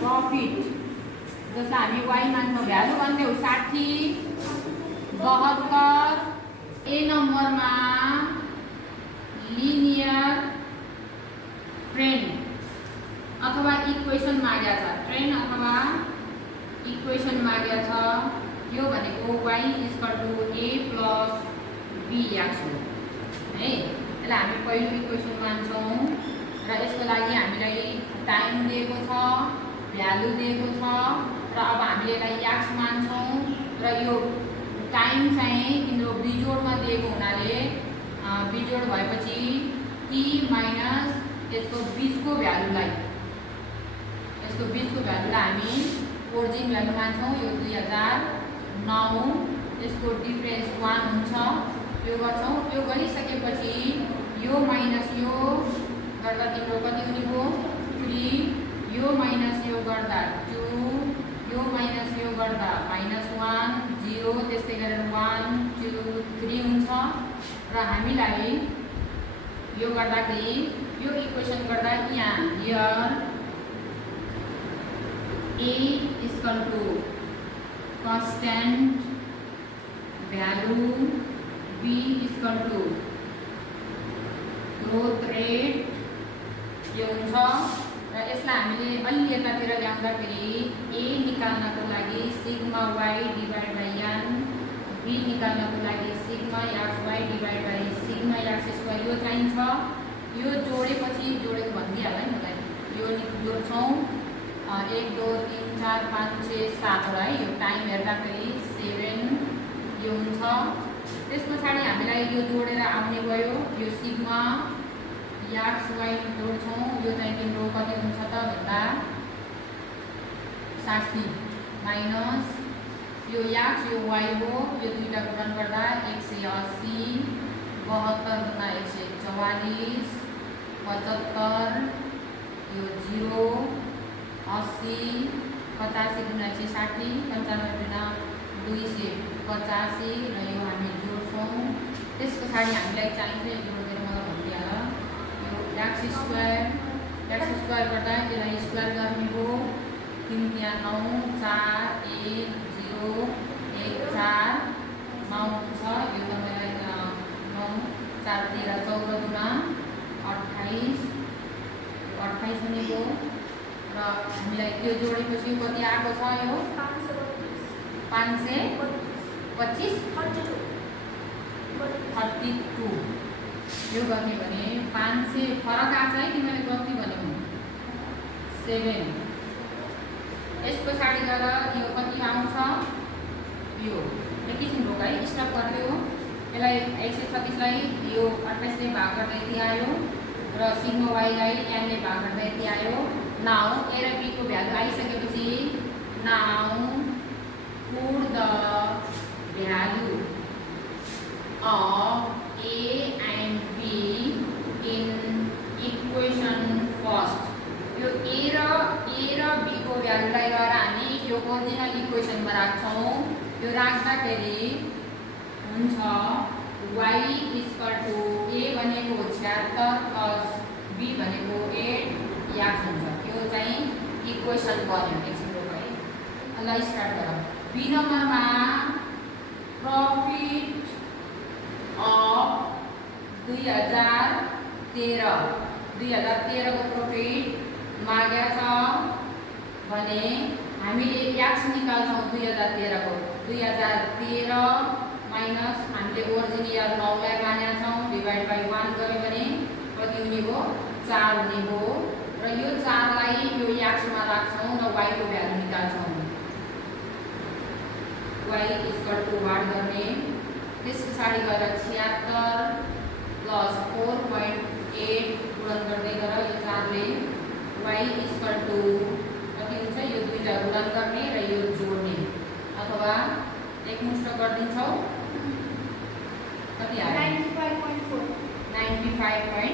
Profit जसलाई हामी y मान्छौँ भ्यालु भन्थ्यौँ 60 72 ए नम्बरमा लिनियर ट्रेन अथवा इक्वेसन माग्या छ ट्रेन अथवा इक्वेसन माग्या छ यो भनेको y a + bx हो है। यसलाई हामी पहिलो इक्वेसन मान्छौँ र यसको लागि हामीलाई टाइम दिएको छ भ्यालु दिएको छ र अब हामीले यसलाई x मान्छौँ र यो टाइम चाहिँ तिम्रो बिजोडमा दिएको हुनाले बिजोड भएपछि t माइनस यसको बीचको भ्यालुलाई हामी ओरिजिन भ्यालु मान्छौँ यो 2009 यसको डिफरेन्स 1 हुन्छ यो गर्छौँ। यो गरिसकेपछि यो माइनस यो गर्दा तिम्रो कति हुने भयो 3 यो माइनस यो गर्दा 2 यो माइनस यो गर्दा -1 0 त्यस्तै गरेर 1 2 3 हुन्छ र हामीलाई यो गर्दाखेरि यो इक्वेसन गर्दा यहाँ here a constant value b growth rate यो हुन्छ र यसलाई हामीले अलि यतातिर ल्याउँदाखेरि a निकाल्नको लागि sigma y divide by n b निकाल्नको लागि sigma xy divide by sigma x square यो चाहिन्छ। यो जोडेपछि जोडेको भनिदिइहाल्छ नि मलाई यो जोड्छौँ 1 2 3 4 5 6 7 है यो टाइम हेर्दाखेरि 7 यो हुन्छ। त्यस पछाडि हामीलाई यो जोडेर आउने भयो यो सिग्मा xy जोड्छौँ यो चाहिँ तिम्रो कति हुन्छ त भन्दा 60 माइनस यो x यो y हो यो दुईटा गुणन गर्दा 180 72 गुणा 144 75 यो 0 80 85 गुणा 160 95 गुणा 285 र यो हामी जोड्छौँ। त्यस पछाडि हामीलाई चाहिन्छ यो जोडेर मलाई भनिदिएर यो x स्क्वायर गर्दा यसलाई स्क्वायर गर्ने हो 3 यहाँ 9 4 1 0 1 4 9 हुन्छ यो तपाईँलाई 9 4 13 14 गुणा 28 हुने हो र हामीलाई त्यो जोडेपछि कति आएको छ यो 525 32 यो गर्ने भने 500 फरक आएको छ है तिमीले गल्ती भन्यौ 7 यस पछाडि गएर यो कति आउँछ यो एकैछिन रोक है स्टप गरिदियो यसलाई 136 लाई यो 28 ले भाग गर्दा यति आयो र सिग्मा y लाई n ले भाग गर्दा यति आयो। नाउ a र b को भ्यालु आइसकेपछि now put the value of a and b in equation first. यो a र b को भ्यालुलाई गएर हामी यो ओरिजिनल इक्वेसनमा राख्छौँ। यो राख्दाखेरि हुन्छ y a भनेको 76 प्लस b भनेको 8 x हुन्छ। यो चाहिँ इक्वेसन बन्यो एकछिन रोक है ल स्टार्ट गरौँ। b नम्बरमा प्रॉफिट अफ 2013 को प्रॉफिट माग्या छ भने हामीले x निकाल्छौँ 2013 को 2013 माइनस हामीले ओरिजिन इयर 9 लाई मानेका छौँ डिभाइड बाइ 1 गर्यो भने कति हुने भयो 4 हुने भयो र यो 4 लाई यो x मा राख्छौँ र y को भ्यालु निकाल्छौँ। y वाट गर्ने त्यस पछाडि गएर 76 प्लस 4.8 गुणन गर्दै गर यो 4 ले y कति हुन्छ यो दुईटा गुणन गर्ने र यो जोड्ने अथवा एकमुष्ट गरिदिन्छौ कति आयो 95.4